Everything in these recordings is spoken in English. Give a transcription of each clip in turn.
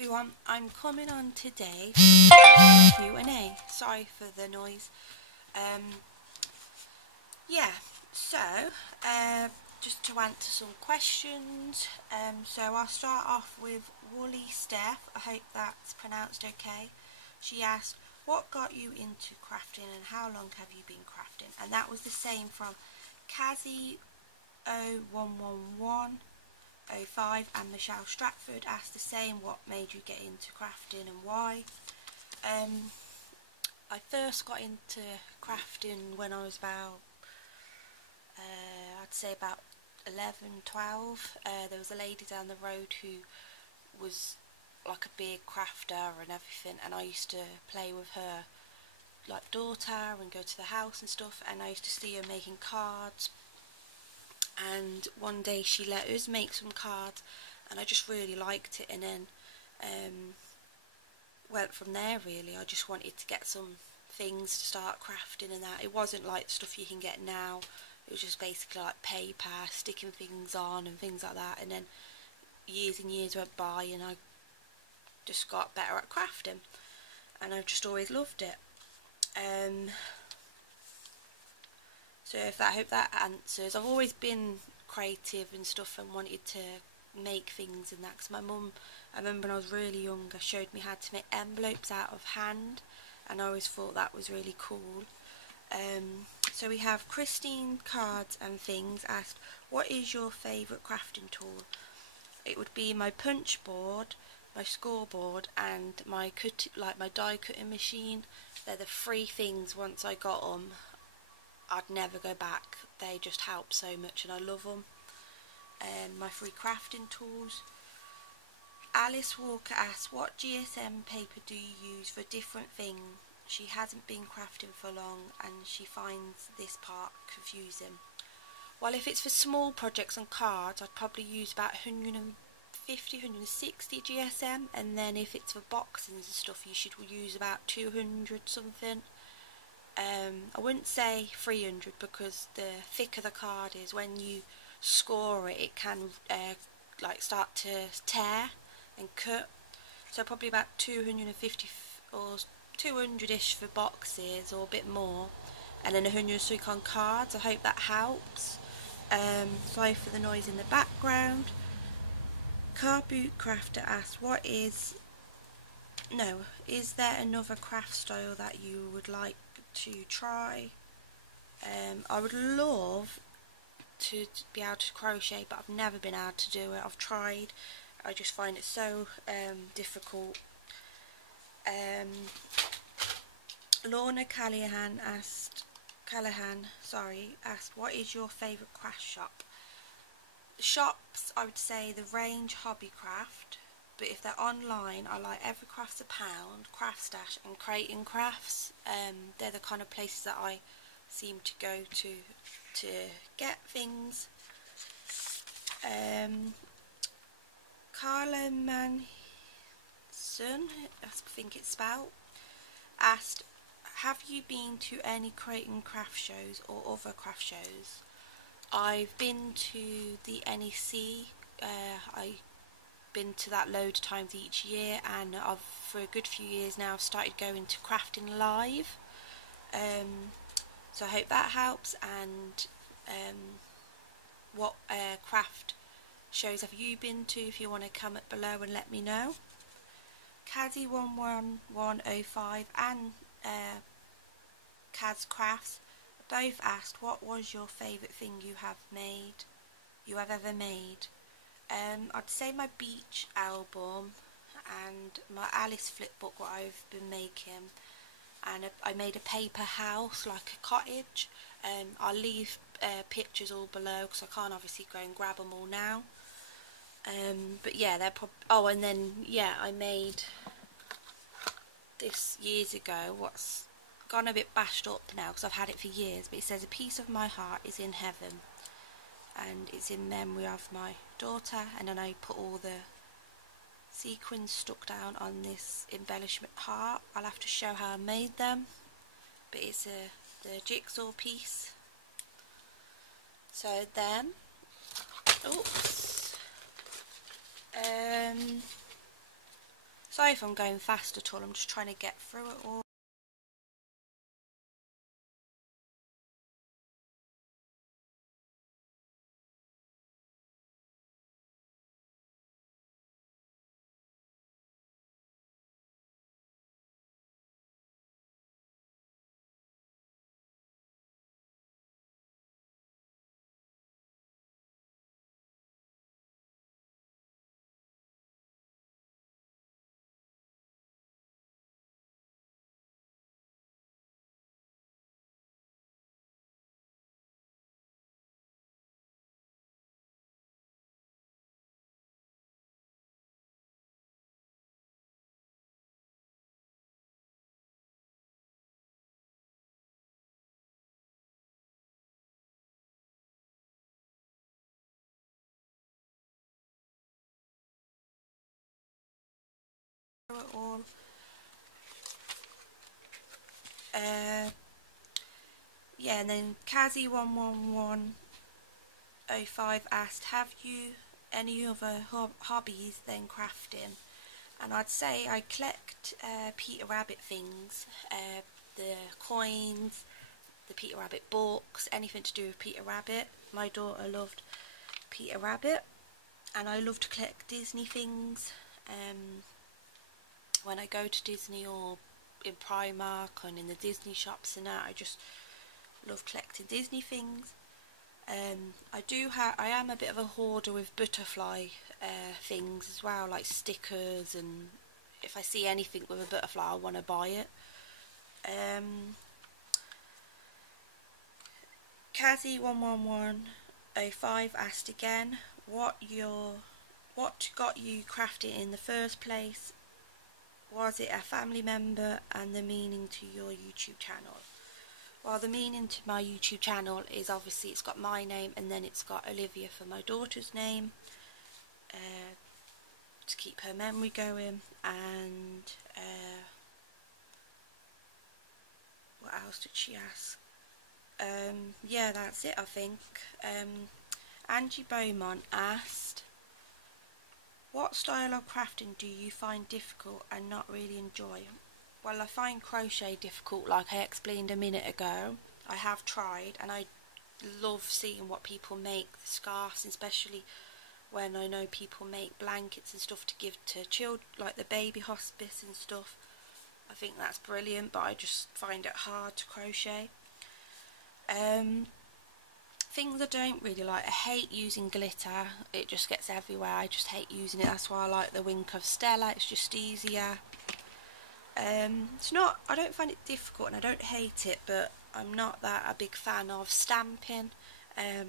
Everyone, I'm coming on today for Q&A. Sorry for the noise. Yeah, so just to answer some questions. So I'll start off with Woolly Steph. I hope that's pronounced okay. She asked, what got you into crafting and how long have you been crafting? And that was the same from Kazzy 011105, and Michelle Stratford asked the same, what made you get into crafting and why? I first got into crafting when I was about I'd say about 11, 12. There was a lady down the road who was like a big crafter and everything, and I used to play with her like daughter and go to the house and stuff, and I used to see her making cards. And one day she let us make some cards, and I just really liked it, and then went from there really. I just wanted to get some things to start crafting and that. It wasn't like the stuff you can get now. It was just basically like paper, sticking things on and things like that, and then years and years went by and I just got better at crafting, and I've just always loved it. So I hope that answers. I've always been creative and stuff and wanted to make things and that, because my mum, I remember when I was really young, showed me how to make envelopes out of hand, and I always thought that was really cool. So we have Christine Cards and Things asked, what is your favourite crafting tool? It would be my punch board, my scoreboard, and my die cutting machine. They're the three things, once I got them, I'd never go back. They just help so much and I love them. My free crafting tools. Alice Walker asks, what GSM paper do you use for different things? She hasn't been crafting for long and she finds this part confusing. Well, if it's for small projects and cards, I'd probably use about 150, 160 GSM, and then if it's for boxes and stuff, you should use about 200 something. I wouldn't say 300, because the thicker the card is, when you score it, it can like start to tear and cut. So probably about 250 or 200ish for boxes, or a bit more, and then 100 on cards. I hope that helps. Sorry for the noise in the background. Car Boot Crafter asks, is there another craft style that you would like to try? I would love to be able to crochet, but I've never been able to do it. I've tried, I just find it so difficult. Lorna Callahan asked, what is your favourite craft shop? Shops, I would say the Range Hobbycraft, but if they're online, I like Every Craft's a Pound, Craft Stash and Creighton Crafts. They're the kind of places that I seem to go to get things. Carla Manson, I think it's spelled, asked, have you been to any Creighton craft shows or other craft shows? I've been to the NEC. I've been to that loads of times each year, and I've, for a good few years now, started going to Crafting Live. So I hope that helps. And what craft shows have you been to? If you want to comment below and let me know. Kazzy 11105 and Kaz Crafts both asked, what was your favourite thing you have ever made? I'd say my beach album and my Alice flipbook, what I've been making, and I made a paper house, like a cottage. I'll leave pictures all below, because I can't obviously go and grab them all now. But yeah, they're and then yeah, I made this years ago, what's gone a bit bashed up now because I've had it for years, but it says, a piece of my heart is in heaven, and it's in memory of my daughter, and then I put all the sequins stuck down on this embellishment heart. I'll have to show how I made them, but it's the jigsaw piece. So then, oops, Sorry if I'm going fast at all, I'm just trying to get through it all. Through it all. Yeah, and then Kazzy11105 asked, have you any other hobbies than crafting? And I'd say I collect Peter Rabbit things, the coins, the Peter Rabbit books, anything to do with Peter Rabbit. My daughter loved Peter Rabbit, and I love to collect Disney things. When I go to Disney or in Primark and in the Disney shops and that, I just love collecting Disney things. I am a bit of a hoarder with butterfly things as well, like stickers, and if I see anything with a butterfly I want to buy it. Kazzy11105 asked again, what got you crafting in the first place? Was it a family member, and the meaning to your YouTube channel? Well, the meaning to my YouTube channel is obviously it's got my name and then it's got Olivia for my daughter's name, to keep her memory going. And what else did she ask? Yeah, that's it, I think. Angie Beaumont asked, what style of crafting do you find difficult and not really enjoy? Well, I find crochet difficult, like I explained a minute ago. I have tried, and I love seeing what people make, the scarves, especially when I know people make blankets and stuff to give to children, like the baby hospice and stuff. I think that's brilliant, but I just find it hard to crochet. Things I don't really like, I hate using glitter. It just gets everywhere. I just hate using it. That's why I like the Wink of Stella. It's just easier. I don't find it difficult and I don't hate it, but I'm not that a big fan of stamping. I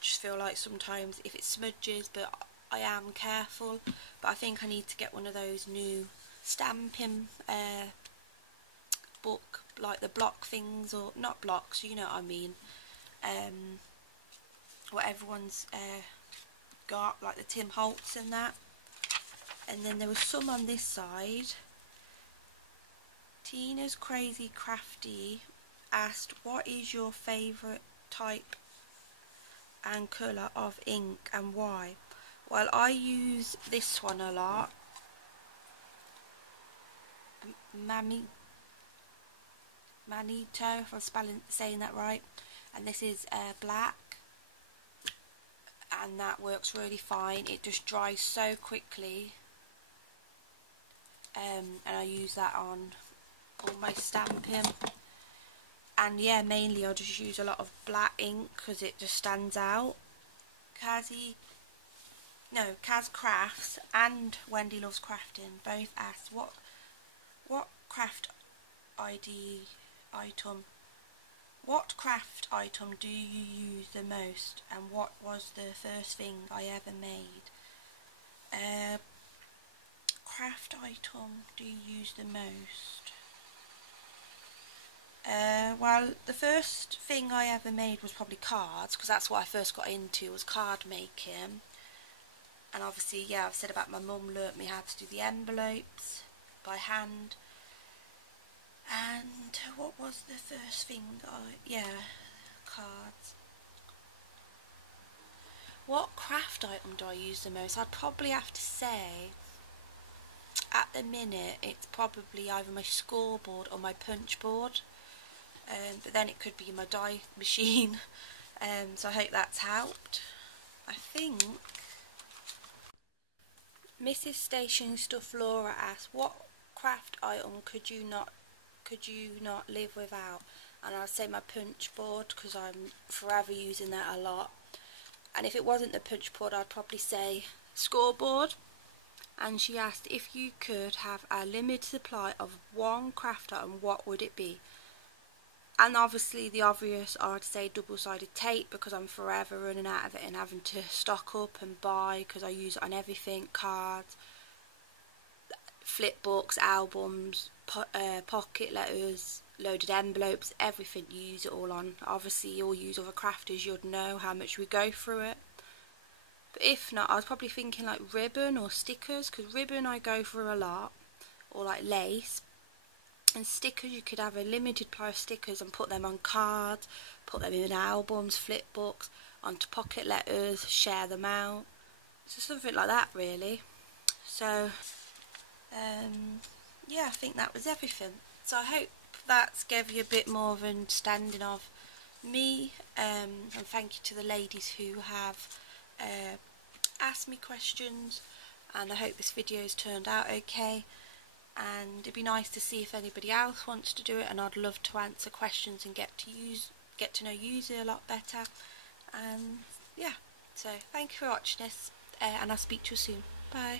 just feel like sometimes if it smudges, but I am careful. But I think I need to get one of those new stamping book, like the block things, or not blocks, you know what I mean. What everyone's got, like the Tim Holtz and that. And then there was some on this side. Tina's Crazy Crafty asked, what is your favourite type and colour of ink and why? Well, I use this one a lot. Manito, if I'm saying that right. And this is black. And that works really fine. It just dries so quickly. And I use that on all my stamping. And yeah, mainly I just use a lot of black ink because it just stands out. Kaz Crafts and Wendy Loves Crafting both asked, what craft item do you use the most, and what was the first thing I ever made? Craft item do you use the most? Well, the first thing I ever made was probably cards, because that's what I first got into, was card making. And obviously, yeah, I've said about my mum learnt me how to do the envelopes by hand. And what was the first thing cards. What craft item do I use the most? I'd probably have to say at the minute it's probably either my scoreboard or my punch board, but then it could be my die machine. So I hope that's helped. I think Mrs. Station Stuff Laura asked, what craft item could you not live without? And I'd say my punch board, because I'm forever using that a lot. And if it wasn't the punch board, I'd probably say scoreboard. And she asked, if you could have a limited supply of one craft item, what would it be? And obviously the obvious, I'd say double-sided tape, because I'm forever running out of it and having to stock up and buy, because I use it on everything: cards, flip books, albums, pocket letters, loaded envelopes, everything. You use it all on. Obviously you'll use other crafters, you'd know how much we go through it. But if not, I was probably thinking like ribbon or stickers, because ribbon I go through a lot, or like lace. And stickers, you could have a limited supply of stickers and put them on cards, put them in albums, flip books, onto pocket letters, share them out. So something like that really. So yeah, I think that was everything. So I hope that's gave you a bit more of an understanding of me, and thank you to the ladies who have asked me questions, and I hope this video has turned out okay. And it'd be nice to see if anybody else wants to do it, and I'd love to answer questions and get to know you a lot better. And yeah, so thank you for watching this, and I'll speak to you soon. Bye.